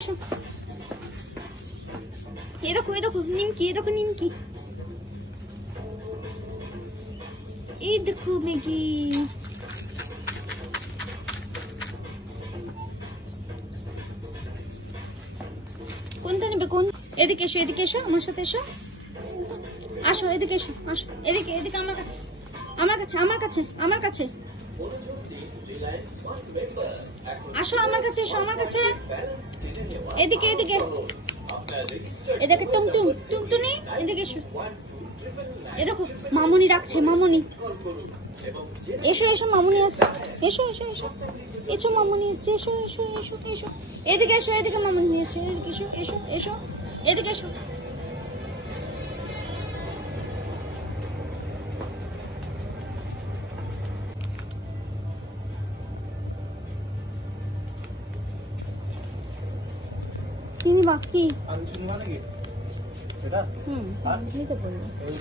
ये देखो निमकी, ये देखो निमकी, ये देखो मैगी। কোনটা নেবে কোন? এদিকে এসো, এদিকে এসো, আমার সাথে এসো, আসো এদিকে এসো, আসো এদিকে, এদিকে আমার কাছে, আমার কাছে, আমার কাছে, আমার কাছে আসো, আমার কাছে এসো, আমার কাছে, এদিকে এদিকে, এদিকে টুনটুনি, এদিকে এসো, এ দেখো মামুনি ডাকছে, মামুনি এসো, এসো মামুনি আসছে, এসো এসো এসো, এসো মামুনি আসছে, এসো এসো এসো এসো, এদিকে এসো, এদিকে মামুনি এসো, এদিকে এসো, এসো এসো, এদিকে এসো। চিনি বাকি আমি চিনি মানে কি এটা? নিতে বলবো। এই